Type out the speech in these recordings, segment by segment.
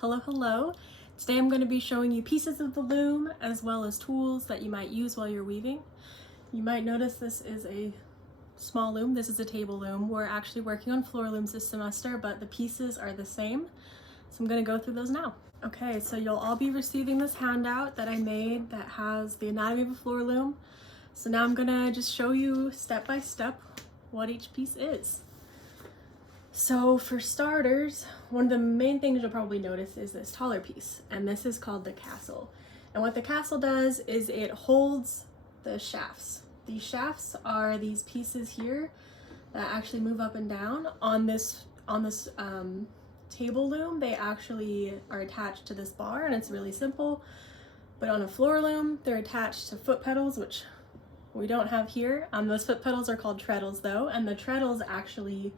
Hello. Today I'm going to be showing you pieces of the loom as well as tools that you might use while you're weaving. You might notice this is a small loom. This is a table loom. We're actually working on floor looms this semester, but the pieces are the same. So I'm going to go through those now. Okay, so you'll all be receiving this handout that I made that has the anatomy of a floor loom. So now I'm going to just show you step by step what each piece is. So for starters, one of the main things you'll probably notice is this taller piece, and this is called the castle. And what the castle does is it holds the shafts. These shafts are these pieces here that actually move up and down. On this table loom, they actually are attached to this bar, and it's really simple. But on a floor loom, they're attached to foot pedals, which we don't have here. Those foot pedals are called treadles though, and the treadles actually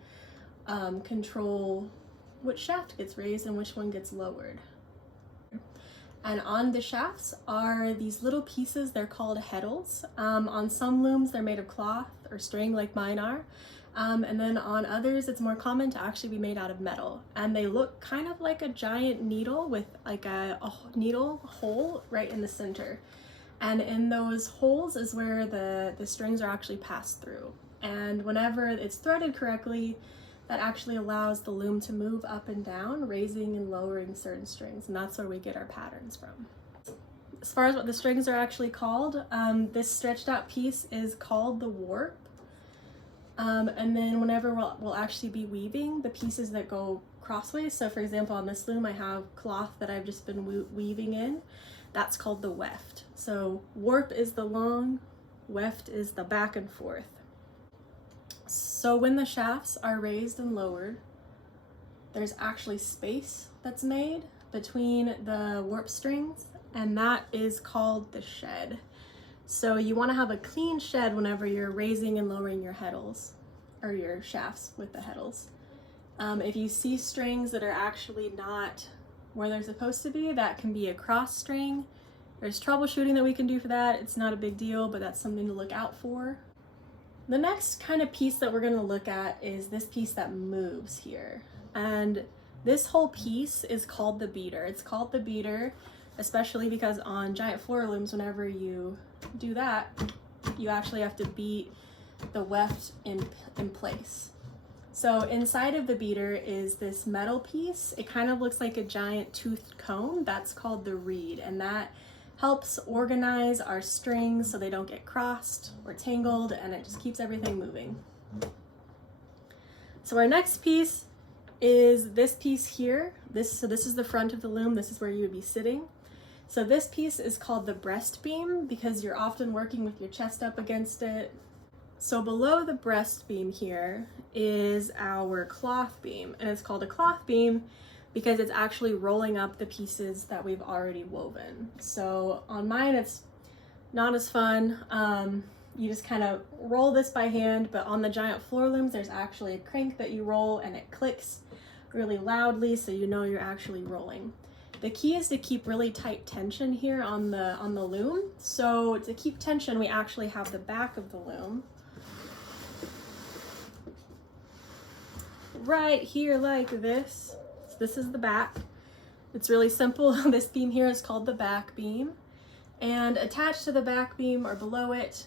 control which shaft gets raised and which one gets lowered. And on the shafts are these little pieces, they're called heddles. On some looms they're made of cloth or string like mine are, and then on others it's more common to actually be made out of metal, and they look kind of like a giant needle with like a needle hole right in the center, and in those holes is where the strings are actually passed through, and whenever it's threaded correctly, that actually allows the loom to move up and down, raising and lowering certain strings, and that's where we get our patterns from. As far as what the strings are actually called, this stretched out piece is called the warp, and then whenever we'll actually be weaving, the pieces that go crossways, so for example on this loom I have cloth that I've just been weaving in, that's called the weft. So warp is the long, weft is the back and forth. So when the shafts are raised and lowered, there's actually space that's made between the warp strings, and that is called the shed. So you want to have a clean shed whenever you're raising and lowering your heddles, or your shafts with the heddles. If you see strings that are actually not where they're supposed to be, that can be a cross string. There's troubleshooting that we can do for that. It's not a big deal, but that's something to look out for. The next kind of piece that we're going to look at is this piece that moves here, and this whole piece is called the beater. It's called the beater especially because on giant floor looms, whenever you do that, you actually have to beat the weft in place. So inside of the beater is this metal piece. It kind of looks like a giant toothed cone. That's called the reed, and that helps organize our strings so they don't get crossed or tangled, and it just keeps everything moving. So our next piece is this piece here. So this is the front of the loom. This is where you would be sitting. So this piece is called the breast beam because you're often working with your chest up against it. So below the breast beam here is our cloth beam, and it's called a cloth beam because it's actually rolling up the pieces that we've already woven. So on mine, it's not as fun. You just kind of roll this by hand, but on the giant floor looms, there's actually a crank that you roll, and it clicks really loudly, so you know you're actually rolling. The key is to keep really tight tension here on the loom. So to keep tension, we actually have the back of the loom right here like this. This is the back. It's really simple. This beam here is called the back beam, and attached to the back beam or below it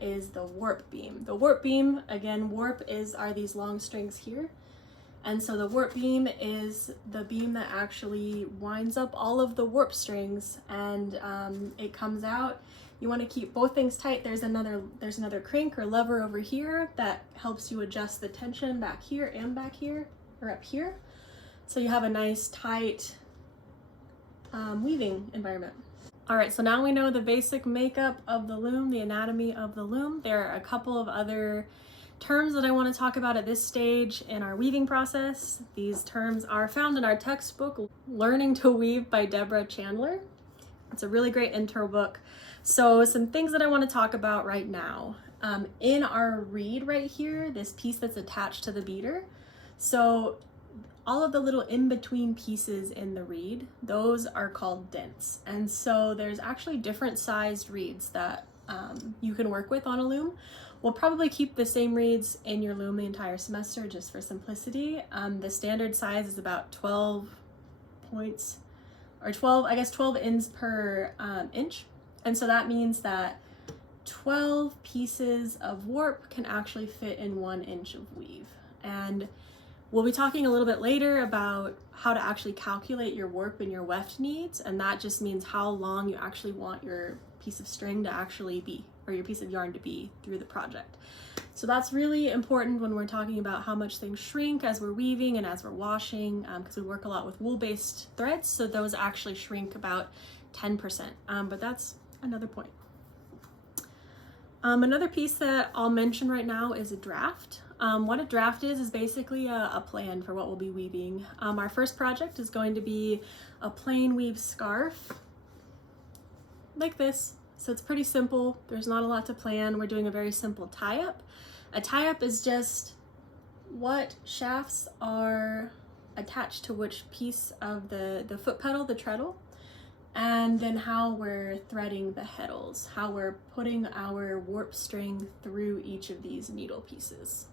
is the warp beam. The warp beam, again, warp are these long strings here, and so the warp beam is the beam that actually winds up all of the warp strings, and it comes out. You want to keep both things tight. There's another crank or lever over here that helps you adjust the tension back here and back here, or up here. So you have a nice tight weaving environment. All right, so now we know the basic makeup of the loom, the anatomy of the loom. There are a couple of other terms that I want to talk about at this stage in our weaving process. These terms are found in our textbook, Learning to Weave by Deborah Chandler. It's a really great intro book. So some things that I want to talk about right now. In our reed right here, this piece that's attached to the beater, so all of the little in-between pieces in the reed, those are called dents. And so there's actually different sized reeds that you can work with on a loom. We'll probably keep the same reeds in your loom the entire semester just for simplicity. The standard size is about 12 points, or 12, I guess 12 ends per inch. And so that means that 12 pieces of warp can actually fit in 1 inch of weave. And we'll be talking a little bit later about how to actually calculate your warp and your weft needs, and that just means how long you actually want your piece of string to actually be, or your piece of yarn to be through the project. So that's really important when we're talking about how much things shrink as we're weaving and as we're washing, because we work a lot with wool-based threads, so those actually shrink about 10%, but that's another point. Another piece that I'll mention right now is a draft. What a draft is basically a plan for what we'll be weaving. Our first project is going to be a plain weave scarf like this. So it's pretty simple. There's not a lot to plan. We're doing a very simple tie-up. A tie-up is just what shafts are attached to which piece of the foot pedal, the treadle, and then how we're threading the heddles, how we're putting our warp string through each of these needle pieces.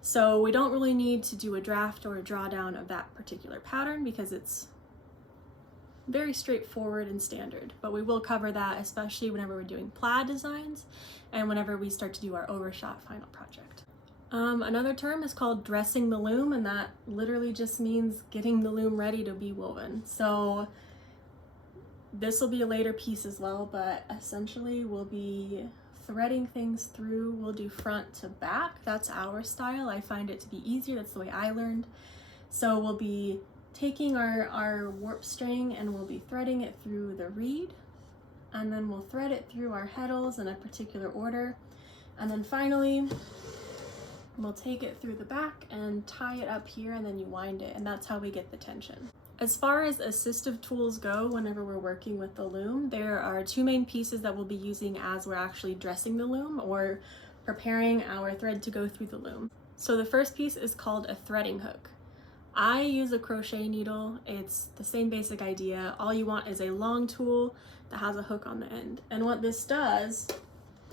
So we don't really need to do a draft or a drawdown of that particular pattern because it's very straightforward and standard, but we will cover that especially whenever we're doing plaid designs and whenever we start to do our overshot final project. Another term is called dressing the loom, and that literally just means getting the loom ready to be woven. So this will be a later piece as well, but essentially we'll be threading things through. We'll do front to back. That's our style. I find it to be easier. That's the way I learned. So we'll be taking our warp string and we'll be threading it through the reed, and then we'll thread it through our heddles in a particular order, and then finally we'll take it through the back and tie it up here, and then you wind it, and that's how we get the tension. As far as assistive tools go, whenever we're working with the loom, there are 2 main pieces that we'll be using as we're actually dressing the loom or preparing our thread to go through the loom. So the first piece is called a threading hook. I use a crochet needle. It's the same basic idea. All you want is a long tool that has a hook on the end. And what this does,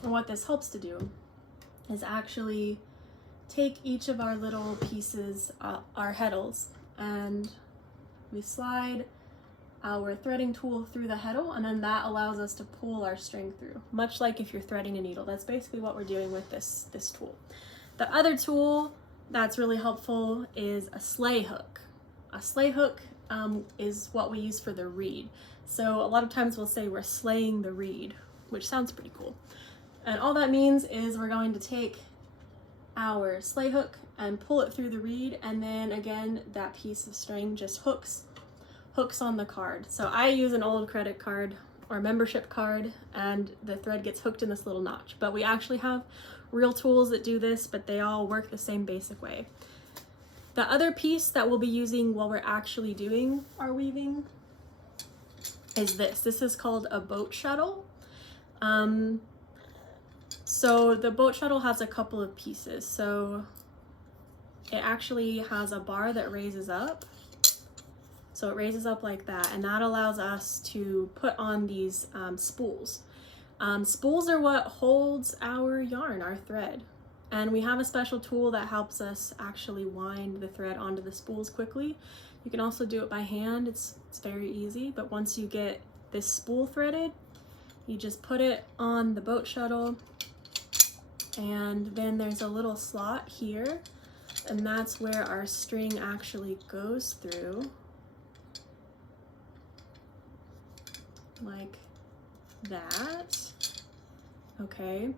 or what this helps to do, is actually take each of our little pieces, our heddles, and we slide our threading tool through the heddle, and then that allows us to pull our string through, much like if you're threading a needle. That's basically what we're doing with this tool. The other tool that's really helpful is a sleigh hook. A sleigh hook is what we use for the reed. So a lot of times we'll say we're slaying the reed, which sounds pretty cool. And all that means is we're going to take our sleigh hook and pull it through the reed, and then again that piece of string just hooks on the card. So I use an old credit card or membership card, and the thread gets hooked in this little notch. But we actually have real tools that do this, but they all work the same basic way. The other piece that we'll be using while we're actually doing our weaving is this. This is called a boat shuttle. So the boat shuttle has a couple of pieces. So it actually has a bar that raises up. So it raises up like that, and that allows us to put on these spools. Spools are what holds our yarn, our thread. And we have a special tool that helps us actually wind the thread onto the spools quickly. You can also do it by hand. It's very easy, but once you get this spool threaded, you just put it on the boat shuttle, and then there's a little slot here, and that's where our string actually goes through, like that. Okay,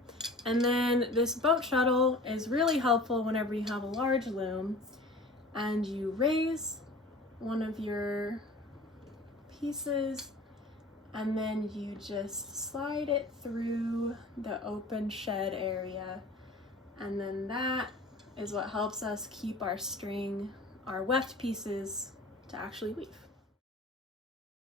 and then this boat shuttle is really helpful whenever you have a large loom and you raise one of your pieces, and then you just slide it through the open shed area, and then that is what helps us keep our string, our weft pieces, to actually weave.